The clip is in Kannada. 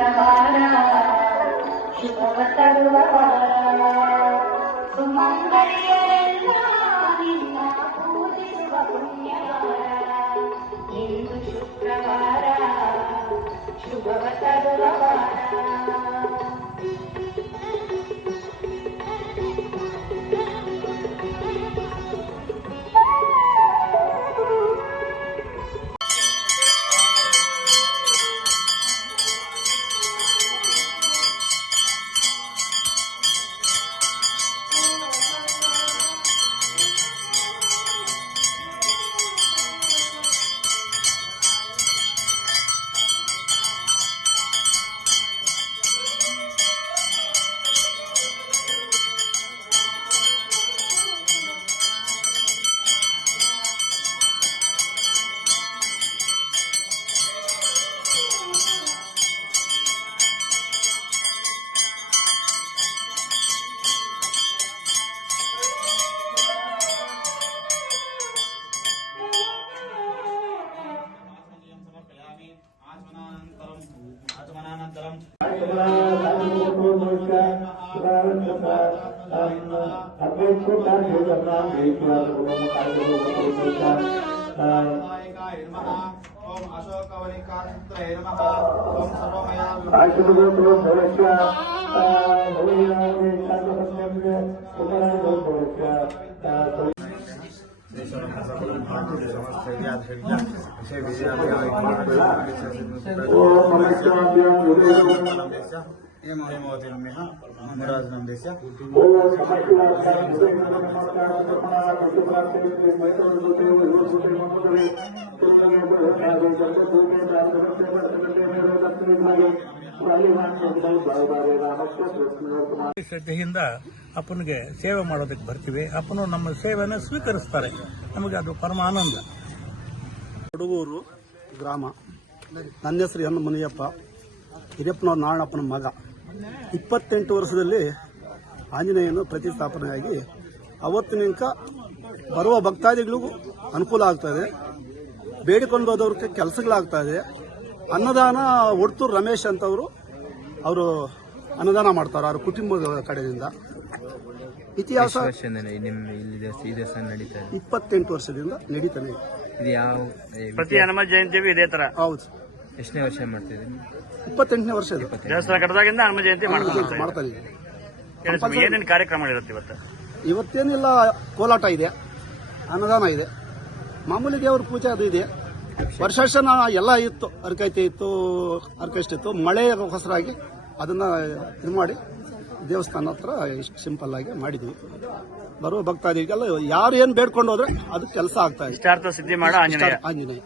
ಶುಕ್ರವಾರ ಶುಭವ ತರುವ आत्मनानन्तरम् नायकाय नमः ॐ अशोकवनिकान्त्रये नमः ॐ सर्वमया ఏమోతిర్మిహ మహారాజనం దేశ ఓ ಶ್ರದ್ಧೆಯಿಂದ ಅಪ್ಪನಿಗೆ ಸೇವೆ ಮಾಡೋದಕ್ಕೆ ಬರ್ತೀವಿ. ಅಪ್ಪನು ನಮ್ಮ ಸೇವೆಯನ್ನು ಸ್ವೀಕರಿಸ್ತಾರೆ. ನಮಗೆ ಅದು ಪರಮ ಆನಂದ. ಹುಡುಗೂರು ಗ್ರಾಮ. ನನ್ನ ಹೆಸರು ಎನ್ ಮುನಿಯಪ್ಪ. ಹಿರಿಯಪ್ಪನವ್ರ ನಾರಾಯಣಪ್ಪನ ಮಗ. ಇಪ್ಪತ್ತೆಂಟು ವರ್ಷದಲ್ಲಿ ಆಂಜನೇಯನು ಪ್ರತಿಷ್ಠಾಪನೆಯಾಗಿ ಅವತ್ತಿನಿಂದ ಬರುವ ಭಕ್ತಾದಿಗಳಿಗೂ ಅನುಕೂಲ ಆಗ್ತಾ ಇದೆ. ಬೇಡಿಕೊಂಡು ಹೋದವ್ರಿಗೆ ಕೆಲಸಗಳಾಗ್ತಾ ಇದೆ. ಅನ್ನದಾನ ಒಡ್ತು ರಮೇಶ್ ಅಂತವರು ಅವರು ಅನ್ನದಾನ ಮಾಡ್ತಾರೆ ಅವ್ರ ಕುಟುಂಬದ ಕಡೆಯಿಂದ. ಇತಿಹಾಸ ಇಪ್ಪತ್ತೆಂಟು ವರ್ಷದಿಂದ ನಡೀತಾನೆ ಇದೆ. ಇದು ಯಾವ ಪ್ರತಿ ಹನುಮ ಜಯಂತಿಗೂ ಇದೇ ತರ. ಹೌದು. ಎಷ್ಟನೇ ವರ್ಷ ಮಾಡ್ತಿದ್ದೀನಿ ಇಪ್ಪತ್ತೆಂಟನೇ ವರ್ಷ ಇದು. ದೇವಸ್ಥಾನ ಕಟ್ಟದಾಗಿಂದ ಹನುಮ ಜಯಂತಿ ಮಾಡ್ಕೊಂಡು ಮಾಡ್ತಾರೆ ಇದ್ದೀವಿ ಹೇಳಿ ಸ್ವಾಮಿ, ಕಾರ್ಯಕ್ರಮ ಇರುತ್ತೆ ಇವತ್ತು? ಇವತ್ತೇನಿಲ್ಲ ಕೋಲಾಟ ಇದೆ ಅನ್ನದಾನ ಇದೆ. ಮಾಮೂಲಿ ದೇವ್ರ ಪೂಜೆ ಅದು ಇದೆ. ವರ್ಷ ಎಲ್ಲ ಇತ್ತು ಅರ್ಕೈತೆ ಇತ್ತು ಅರ್ಕೆಸ್ಟ್ ಇತ್ತು ಮಳೆ ಹೊಸರಾಗಿ ಅದನ್ನ ಇದು ಮಾಡಿ ದೇವಸ್ಥಾನ ಹತ್ರ ಇಷ್ಟು ಸಿಂಪಲ್ ಆಗಿ ಮಾಡಿದ್ವಿ. ಬರುವ ಭಕ್ತಾದಿಗೆಲ್ಲ ಯಾರು ಏನು ಬೇಡ್ಕೊಂಡು ಹೋದ್ರೆ ಅದು ಕೆಲಸ ಆಗ್ತಾ ಇದೆ. ಆಂಜನೇಯ.